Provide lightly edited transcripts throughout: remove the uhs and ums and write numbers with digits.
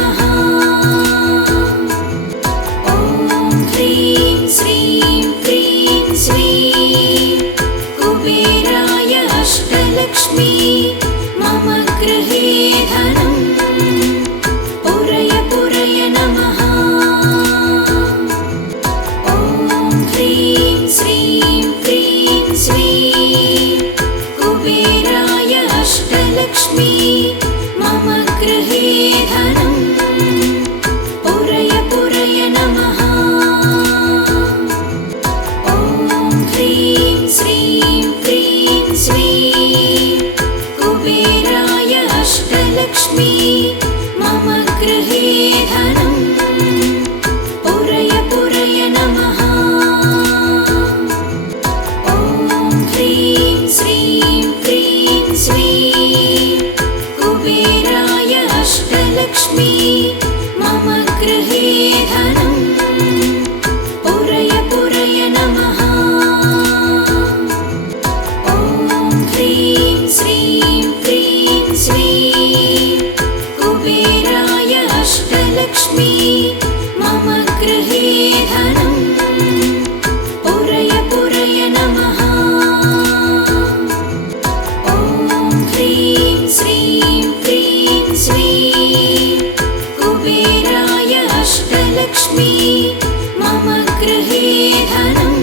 नमः। ॐ ह्रीं श्रीं क्रीं श्रीं कुबेराय अष्टलक्ष्मी मम गृहे धनं पुरय पुरय नमः। ॐ ह्रीं श्रीं क्रीं श्रीं कुबेराय अष्टलक्ष्मी मम गृहे धनं पुरय पुरय नमः। ॐ ह्रीं श्रीं क्रीं श्रीं कुबेराय अष्टलक्ष्मी मम गृहे धनं पुरय पुरय नमः। ॐ ह्रीं श्रीं क्रीं श्रीं कुबेराय अष्टलक्ष्मी मम गृहे धनं पुरय पुरय नमः। ॐ ह्रीं श्रीं क्रीं श्रीं कुबेराय अष्टलक्ष्मी मम गृहे धनं पुरय पुरय नमः। ॐ ह्रीं श्रीं क्रीं श्रीं कुबेराय अष्टलक्ष्मी मम गृहे धनं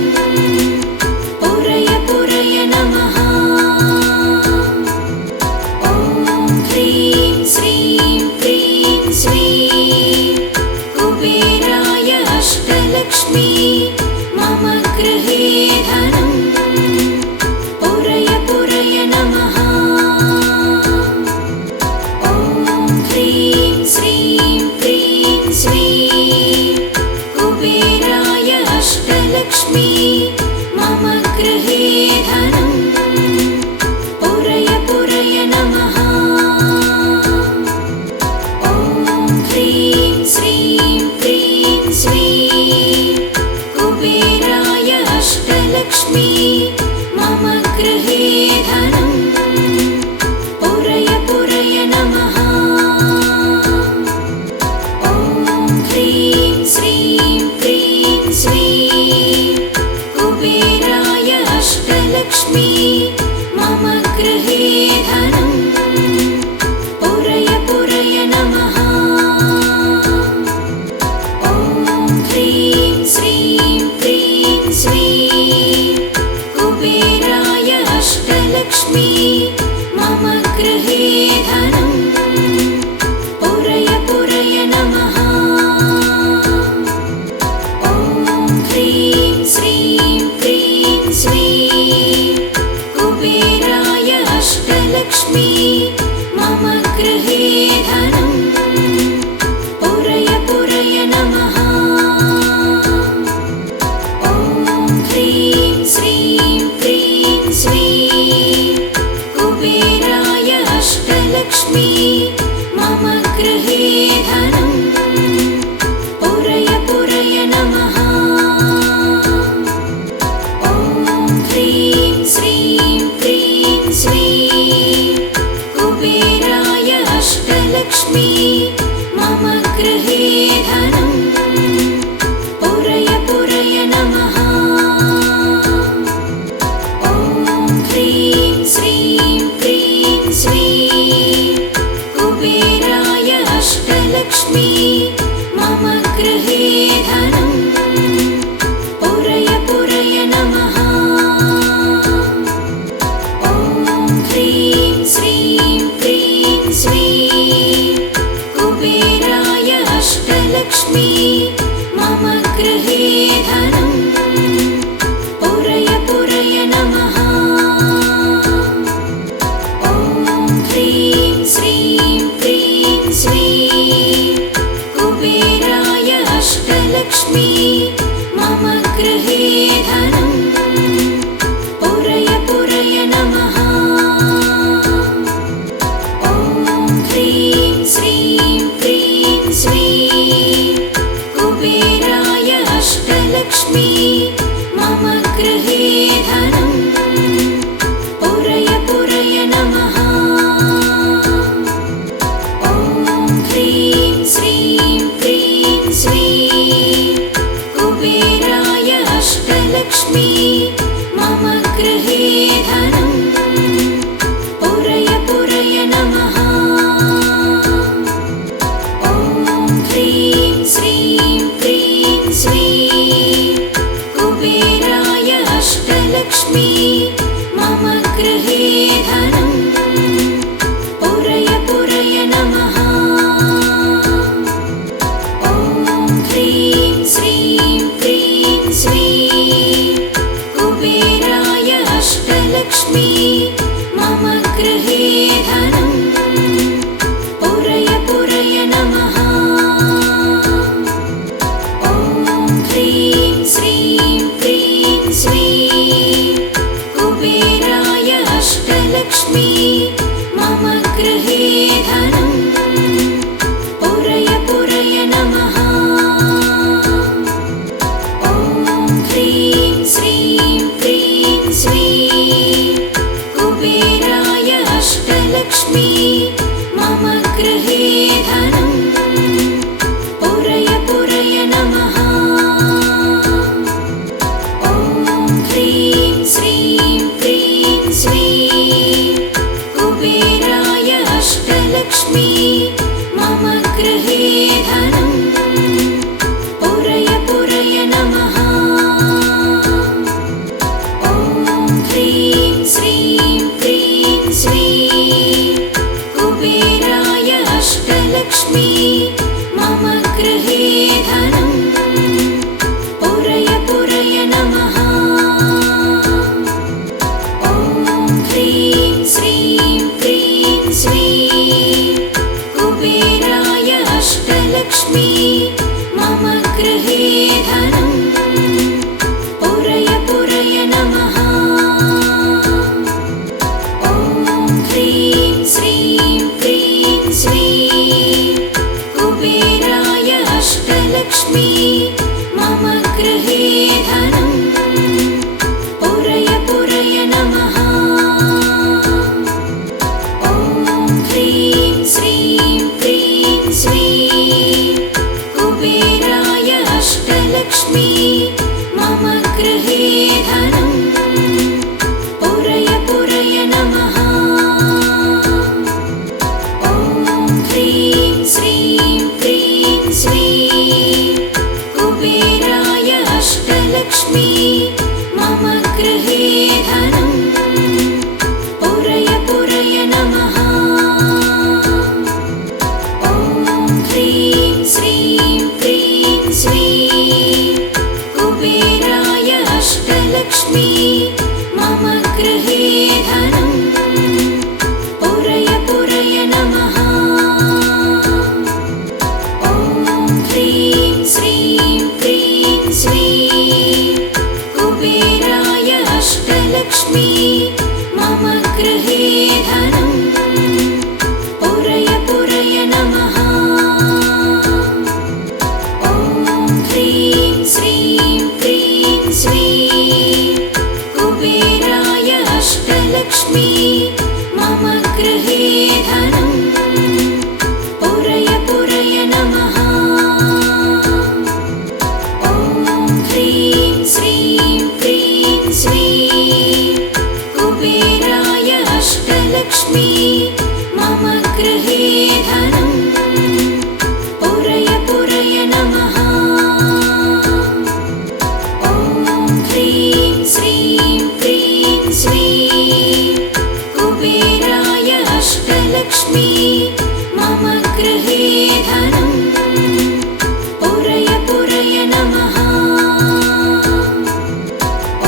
पुरय पुरय नमः। ॐ ह्रीं श्रीं क्रीं श्रीं कुबेराय अष्टलक्ष्मी मम गृहे धनं पुरय पुरय नमः। ॐ ह्रीं श्रीं क्रीं श्रीं कुबेराय अष्टलक्ष्मी मम गृहे धनं पुरय पुरय नमः। ॐ ह्रीं श्रीं क्रीं श्रीं कुबेराय अष्टलक्ष्मी मम गृहे धनं पुरय पुरय नमः। ॐ ह्रीं श्रीं क्रीं श्रीं कुबेराय अष्टलक्ष्मी मम गृहे धनं पुरय पुरय नमः। ॐ ह्रीं श्रीं क्रीं श्रीं कुबेराय अष्टलक्ष्मी मम गृहे धनं पुरय पुरय नमः। ॐ ह्रीं श्रीं क्रीं श्रीं कुबेराय अष्टलक्ष्मी मम गृहे धनं पुरय पुरय नमः। ॐ ह्रीं श्रीं क्रीं श्रीं कुबेराय अष्टलक्ष्मी मम गृहे धनं पुरय पुरय नमः। ॐ ह्रीं श्रीं क्रीं श्रीं कुबेराय अष्टलक्ष्मी मम गृहे धनं पुरय पुरय नमः। ॐ ह्रीं श्रीं क्रीं श्रीं कुबेराय अष्टलक्ष्मी मम गृहे धनं पुरय पुरय नमः। ॐ ह्रीं श्रीं क्रीं श्रीं कुबेराय अष्टलक्ष्मी मम गृहे धनं पुरय पुरय नमः। ॐ ह्रीं श्रीं क्रीं श्रीं कुबेराय अष्टलक्ष्मी मम गृहे धनं पुरय पुरय नमः। ॐ ह्रीं श्रीं क्रीं श्रीं कुबेराय अष्टलक्ष्मी मम गृहे धनं पुरय पुरय नमः। ॐ ह्रीं श्रीं अष्टलक्ष्मी मम गृहे धनं पुरय पुरय नमः। ॐ ह्रीं श्रीं क्रीं श्रीं कुबेराय अष्टलक्ष्मी मम गृहे धनं पुरय पुरय नमः। ॐ ह्रीं श्रीं क्रीं श्रीं कुबेराय अष्टलक्ष्मी मम गृहे धनं पुरय पुरय नमः। ॐ ह्रीं श्रीं क्रीं श्रीं कुबेराय अष्टलक्ष्मी मम गृहे धनं पुरय पुरय नमः। ॐ ह्रीं श्रीं क्रीं श्रीं कुबेराय अष्टलक्ष्मी मम गृहे धनं पुरय पुरय नमः। ॐ ह्रीं श्रीं क्रीं श्रीं कुबेराय अष्टलक्ष्मी मम गृहे धनं पुरय पुरय नमः। ॐ ह्रीं श्रीं क्रीं श्रीं कुबेराय अष्टलक्ष्मी मम गृहे धनं पुरय पुरय नमः। ॐ ह्रीं श्रीं क्रीं श्रीं कुबेराय अष्टलक्ष्मी मम गृहे धनं पुरय पुरय नमः। ॐ ह्रीं श्रीं क्रीं श्रीं कुबेराय अष्टलक्ष्मी मम गृहे धनं पुरय पुरय नमः। ॐ ह्रीं श्रीं क्रीं श्रीं कुबेराय अष्टलक्ष्मी मम गृहे धनं पुरय पुरय नमः। ॐ ह्रीं श्रीं क्रीं श्रीं कुबेराय अष्टलक्ष्मी मम गृहे धनं पुरय पुरय नमः। ॐ ह्रीं श्रीं क्रीं श्रीं कुबेराय अष्टलक्ष्मी मम गृहे धनं पुरय पुरय नमः। ॐ ह्रीं श्रीं क्रीं श्रीं कुबेराय अष्टलक्ष्मी मम गृहे धनं पुरय पुरय नमः। ॐ ह्रीं श्रीं क्रीं श्रीं कुबेराय अष्टलक्ष्मी मम गृहे धनं पुरय पुरय नमः। ॐ ह्रीं श्रीं क्रीं श्रीं कुबेराय अष्टलक्ष्मी मम गृहे धनं पुरय पुरय नमः।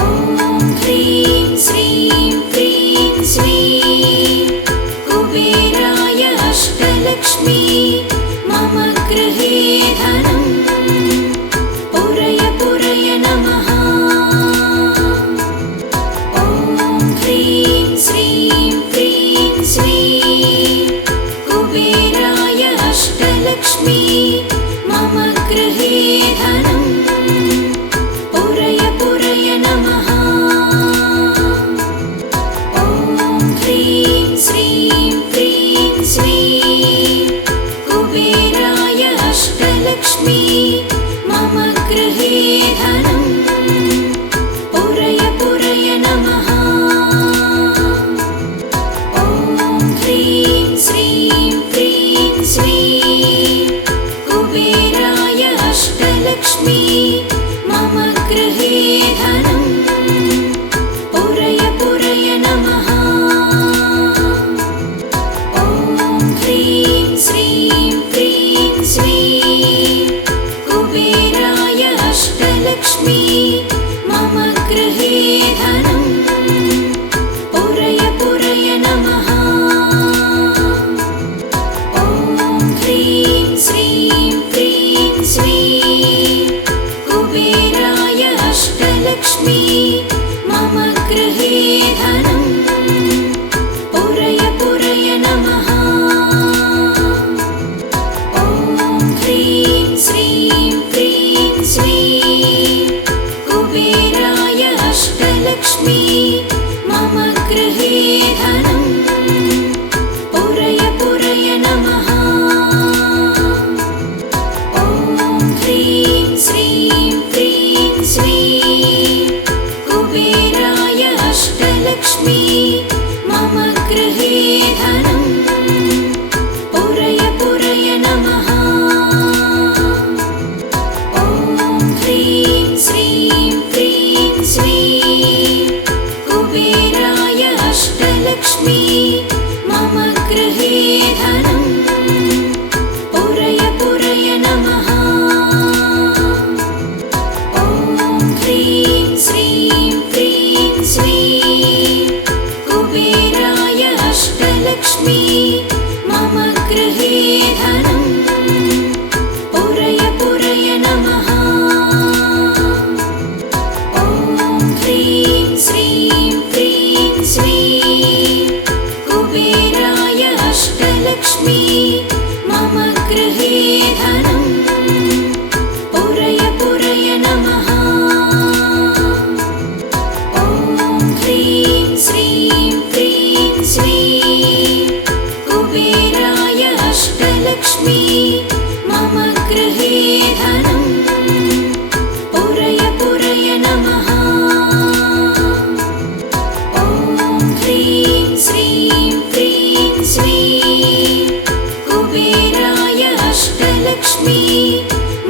ॐ ह्रीं श्रीं क्रीं श्रीं कुबेराय अष्टलक्ष्मी मम गृहे धनं पुरय पुरय नमः। ॐ ह्रीं श्रीं क्रीं श्रीं कुबेराय अष्टलक्ष्मी मम गृहे धनं पुरय पुरय नमः। ॐ ह्रीं श्रीं क्रीं श्रीं कुबेराय अष्टलक्ष्मी मम गृहे धनं पुरय पुरय नमः। ॐ ह्रीं श्रीं क्रीं श्रीं कुबेराय अष्टलक्ष्मी मम गृहे धनं अष्टलक्ष्मी मम गृहे धनं पुरय पुरय नमः। ॐ ह्रीं श्रीं क्रीं श्रीं कुबेराय अष्टलक्ष्मी मम गृहे धनं पुरय पुरय नमः। ॐ ह्रीं श्रीं क्रीं श्रीं कुबेराय अष्टलक्ष्मी मम गृहे धनं पुरय पुरय नमः। ॐ ह्रीं श्रीं क्रीं श्रीं कुबेराय अष्टलक्ष्मी मम गृहे धनं पुरय पुरय नमः। ॐ ह्रीं श्रीं क्रीं श्रीं कुबेराय अष्टलक्ष्मी मम गृहे धनं पुरय पुरय नमः। ॐ ह्रीं श्रीं क्रीं श्रीं कुबेराय अष्टलक्ष्मी मम गृहे धनं पुरय पुरय नमः। ॐ ह्रीं श्रीं क्रीं श्रीं कुबेराय अष्टलक्ष्मी मम गृहे धनं पुरय पुरय नमः। ॐ ह्रीं श्रीं क्रीं श्रीं कुबेराय अष्टलक्ष्मी मम गृहे धनं पुरय पुरय नमः। ॐ ह्रीं श्रीं क्रीं श्रीं कुबेराय अष्टलक्ष्मी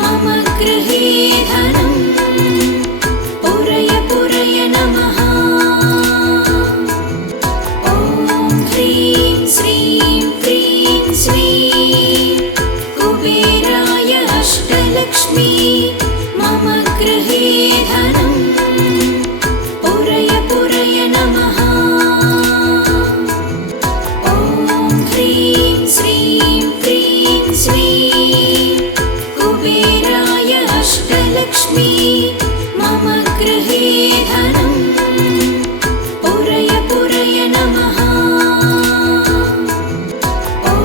मम गृहे धनं पुरय पुरय नमः। ॐ ह्रीं श्रीं क्रीं श्रीं कुबेराय अष्टलक्ष्मी मम गृहे धनं पुरय पुरय नमः। ॐ ह्रीं श्रीं क्रीं श्रीं कुबेराय अष्टलक्ष्मी मम गृहे धनं पुरय पुरय नमः। ॐ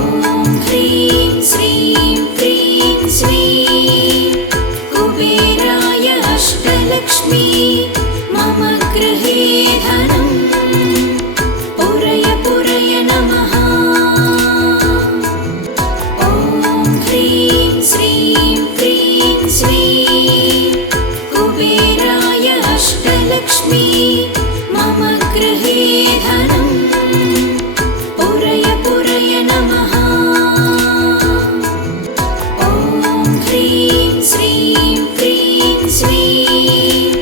ह्रीं श्रीं क्रीं श्रीं कुबेराय अष्टलक्ष्मी मम गृहे धनं पुरय पुरय नमः। ॐ ह्रीं श्रीं क्रीं श्रीं कुबेराय अष्टलक्ष्मी मम गृहे धनं पुरय पुरय नमः। ॐ ह्रीं श्रीं क्रीं श्रीं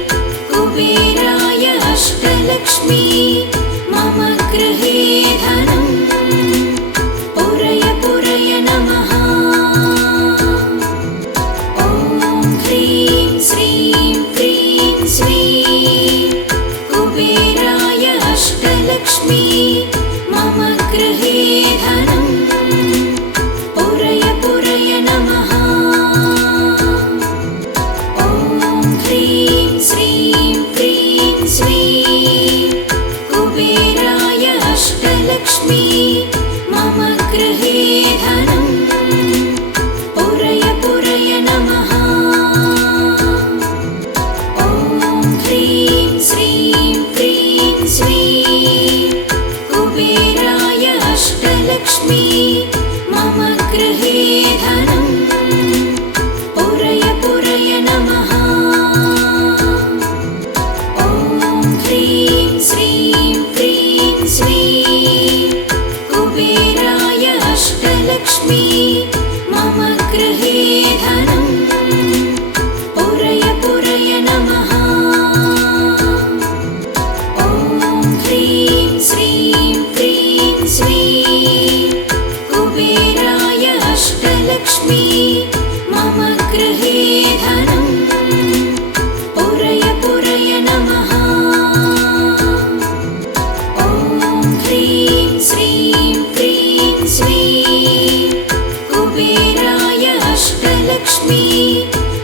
अष्टलक्ष्मी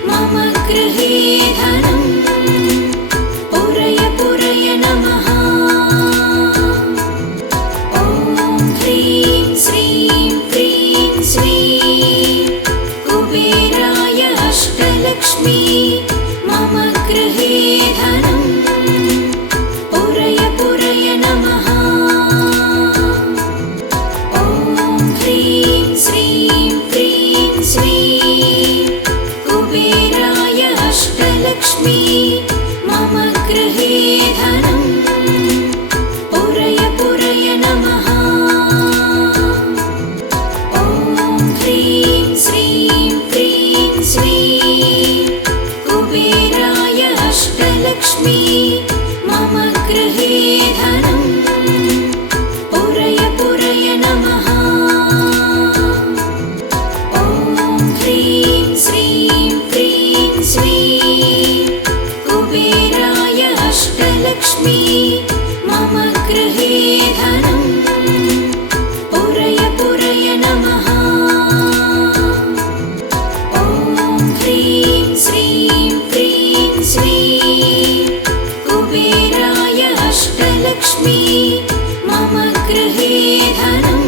मम गृहे धनं पुरय पुरय नमः। ॐ ह्रीं श्रीं क्रीं श्रीं कुबेराय अष्टलक्ष्मी मम गृहे धनं पुरय पुरय नमः। ॐ ह्रीं श्रीं क्रीं श्रीं कुबेराय अष्टलक्ष्मी मम गृहे धनं पुरय पुरय नमः। ॐ ह्रीं श्रीं क्रीं श्रीं कुबेराय अष्टलक्ष्मी मम गृहे धनं पुरय पुरय नमः। ॐ ह्रीं श्रीं क्रीं श्रीं कुबेराय अष्टलक्ष्मी मम गृहे धनं पुरय पुरय नमः। ॐ ह्रीं श्रीं क्रीं श्रीं कुबेराय अष्टलक्ष्मी मम गृहे धनं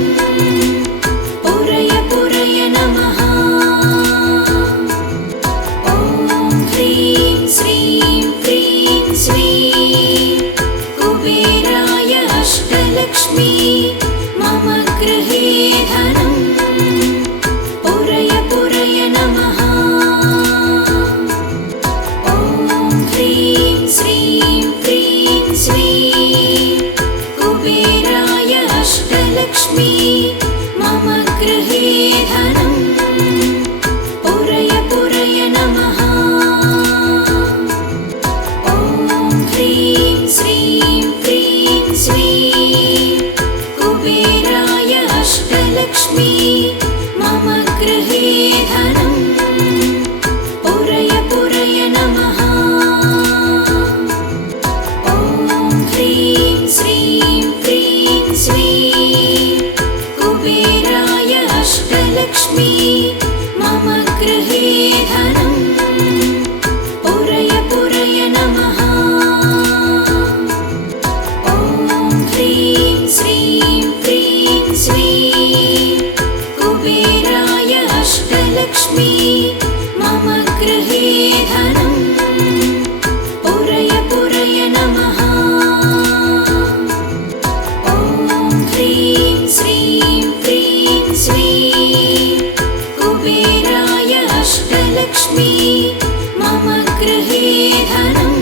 पुरय पुरय नमः। ॐ ह्रीं श्रीं क्रीं श्रीं कुबेराय अष्टलक्ष्मी मम गृहे धनं पुरय पुरय नमः। ॐ ह्रीं श्रीं क्रीं श्रीं कुबेराय अष्टलक्ष्मी मम गृहे धनं पुरय पुरय नमः। ॐ ह्रीं श्रीं क्रीं श्रीं कुबेराय अष्टलक्ष्मी मम गृहे धनं पुरय पुरय नमः। ॐ ह्रीं श्रीं क्रीं श्रीं कुबेराय अष्टलक्ष्मी मम गृहे धनं पुरय पुरय नमः। ॐ ह्रीं श्रीं क्रीं श्रीं कुबेराय अष्टलक्ष्मी मम गृहे धनं पुरय पुरय नमः। ॐ ह्रीं श्रीं क्रीं श्रीं कुबेराय अष्टलक्ष्मी मम गृहे धनं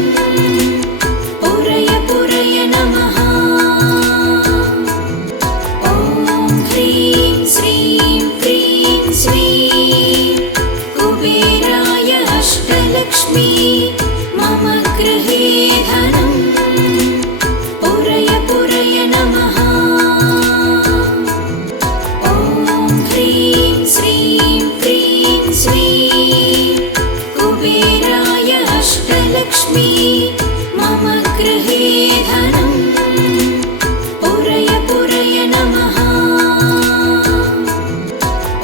पुरय पुरय नमः। ॐ ह्रीं श्रीं क्रीं श्रीं कुबेराय अष्टलक्ष्मी मम गृहे धनं पुरय पुरय नमः। ॐ ह्रीं श्रीं क्रीं श्रीं कुबेराय अष्टलक्ष्मी मम गृहे धनं पुरय पुरय नमः।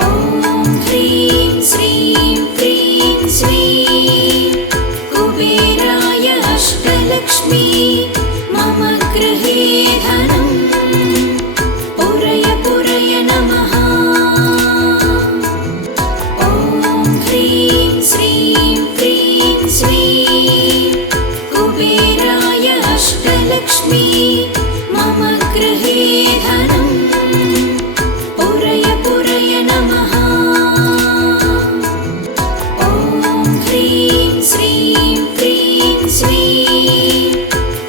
ॐ ह्रीं श्रीं क्रीं श्रीं कुबेराय अष्टलक्ष्मी मम गृहे धनं पुरय पुरय नमः। ॐ ह्रीं श्रीं क्रीं श्रीं कुबेराय अष्टलक्ष्मी मम गृहे धनं पुरय पुरय नमः। ॐ ह्रीं श्रीं क्रीं श्रीं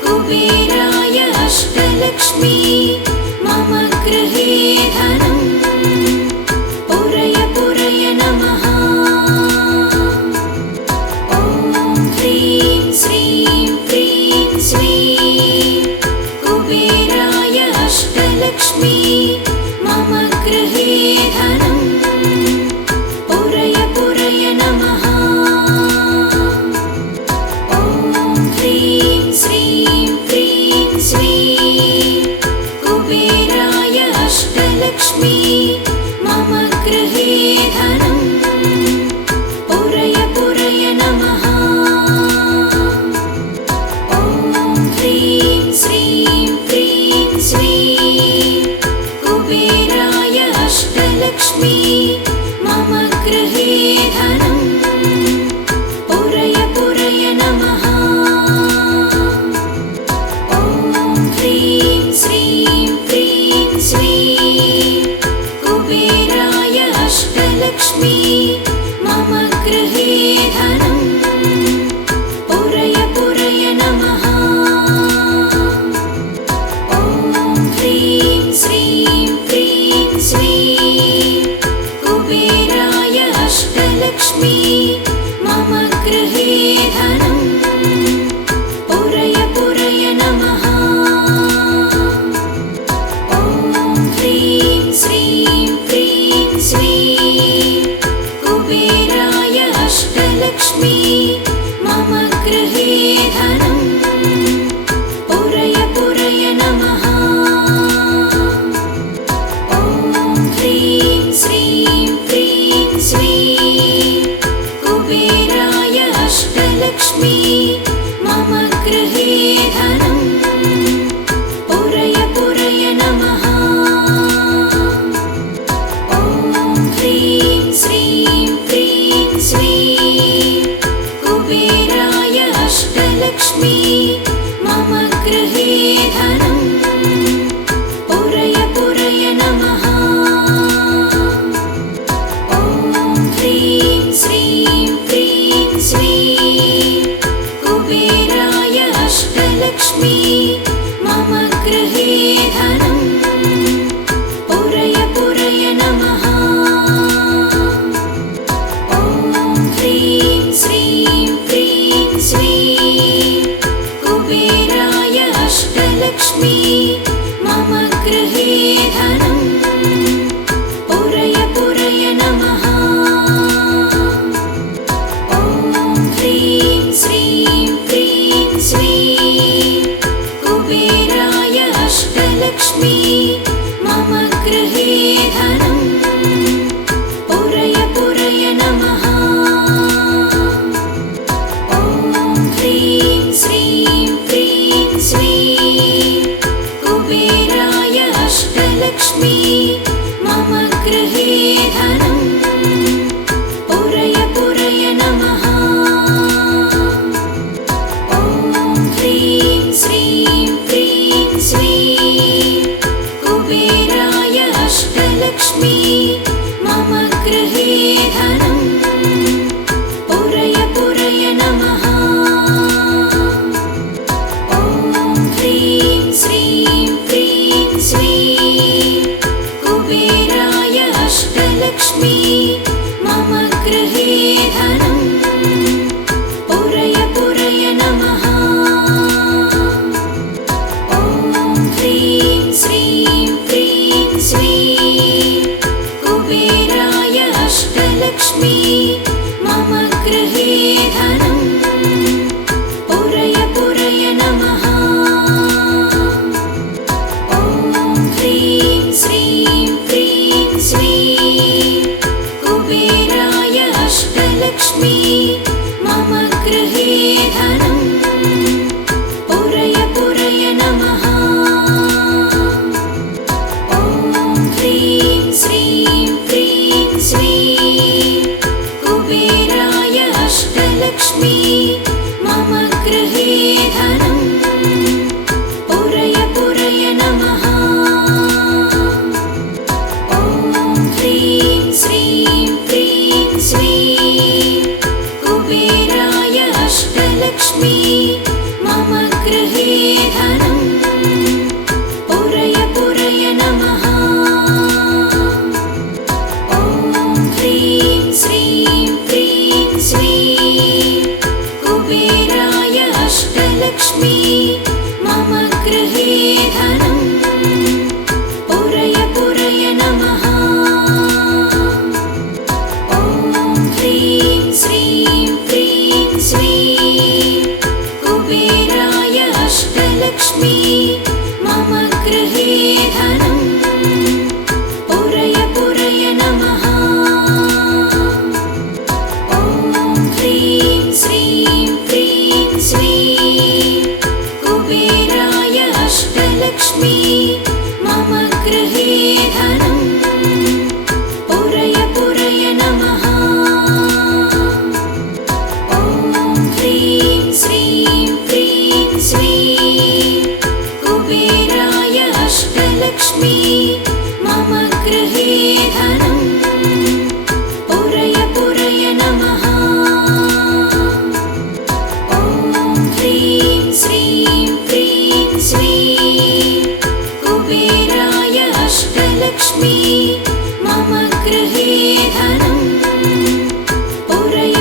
कुबेराय अष्टलक्ष्मी मम गृहे धनं पुरय पुरय नमः। ॐ ह्रीं श्रीं क्रीं श्रीं मम गृहे धनं पुरय पुरय नमः। ॐ ह्रीं श्रीं क्रीं श्रीं कुबेराय अष्टलक्ष्मी मम गृहे धनं पुरय पुरय नमः। ॐ ह्रीं श्रीं क्रीं श्रीं कुबेराय अष्टलक्ष्मी मम गृहे धनं पुरय पुरय नमः। ॐ ह्रीं श्रीं क्रीं श्रीं कुबेराय अष्टलक्ष्मी मम गृहे धनं पुरय पुरय नमः। ॐ ह्रीं श्रीं क्रीं श्रीं कुबेराय अष्टलक्ष्मी मम गृहे धनं पुरय पुरय नमः। ॐ ह्रीं श्रीं क्रीं श्रीं कुबेराय अष्टलक्ष्मी मम गृहे धनं पुरय पुरय नमः। ॐ ह्रीं श्रीं क्रीं श्रीं कुबेराय अष्टलक्ष्मी मम गृहे धनं पुरय पुरय नमः। ॐ ह्रीं श्रीं क्रीं श्रीं कुबेराय अष्टलक्ष्मी मम गृहे धनं पुरय पुरय नमः। ॐ ह्रीं श्रीं क्रीं श्रीं कुबेराय अष्टलक्ष्मी मम गृहे धनं पुरय पुरय नमः। ॐ ह्रीं श्रीं क्रीं श्रीं कुबेराय अष्टलक्ष्मी मम गृहे धनं पुरय पुरय नमः। ॐ ह्रीं श्रीं क्रीं श्रीं कुबेराय अष्टलक्ष्मी मम गृहे धनं पुरय पुरय नमः। ॐ ह्रीं श्रीं क्रीं श्रीं कुबेराय अष्टलक्ष्मी मम गृहे धनं पुरय पुरय नमः। ॐ ह्रीं श्रीं क्रीं श्रीं कुबेराय अष्टलक्ष्मी मम गृहे धनं पुरय पुरय नमः। ॐ ह्रीं श्रीं क्रीं श्रीं कुबेराय अष्टलक्ष्मी मम गृहे धनं पुरय पुरय नमः। ॐ ह्रीं श्रीं क्रीं श्रीं कुबेराय अष्टलक्ष्मी मम गृहे धनं पुरय पुरय नमः। ॐ ह्रीं श्रीं क्रीं श्रीं कुबेराय अष्टलक्ष्मी मम गृहे धनं पुरय पुरय नमः। ॐ ह्रीं श्रीं क्रीं श्रीं कुबेराय अष्टलक्ष्मी मम गृहे धनं पुरय पुरय नमः। ॐ ह्रीं श्रीं क्रीं श्रीं कुबेराय अष्टलक्ष्मी मम गृहे धनं पुरय पुरय नमः। ॐ ह्रीं श्रीं क्रीं श्रीं कुबेराय अष्टलक्ष्मी मम गृहे धनं पुरय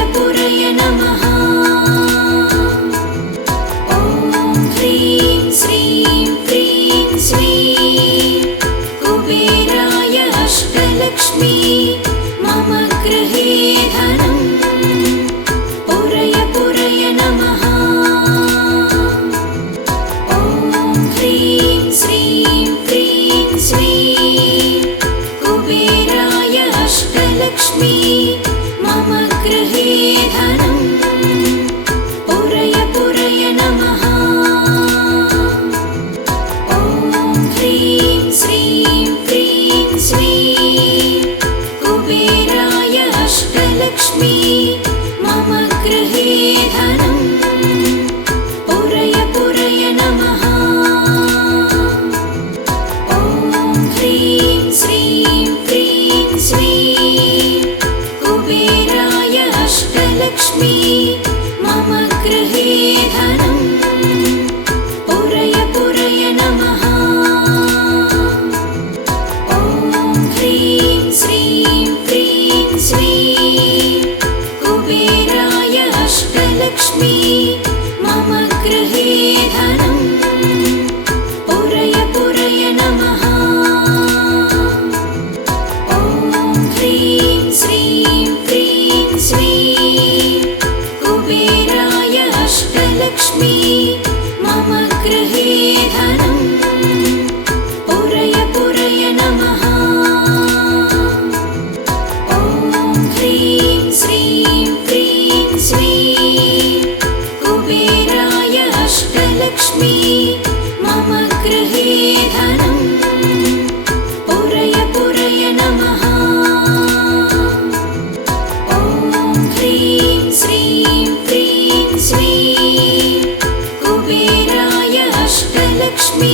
अष्टलक्ष्मी मम गृहे धनं पुरय पुरय नमः ॐ ह्रीं श्रीं क्रीं श्रीं कुबेराय अष्टलक्ष्मी मम गृहे धनं पुरय पुरय नमः ॐ ह्रीं श्रीं क्रीं श्रीं कुबेराय अष्टलक्ष्मी मम गृहे धनं पुरय पुरय नमः ॐ ह्रीं श्रीं क्रीं श्रीं कुबेराय अष्टलक्ष्मी मम गृहे धनं पुरय पुरय नमः ॐ ह्रीं श्रीं क्रीं श्रीं कुबेराय अष्टलक्ष्मी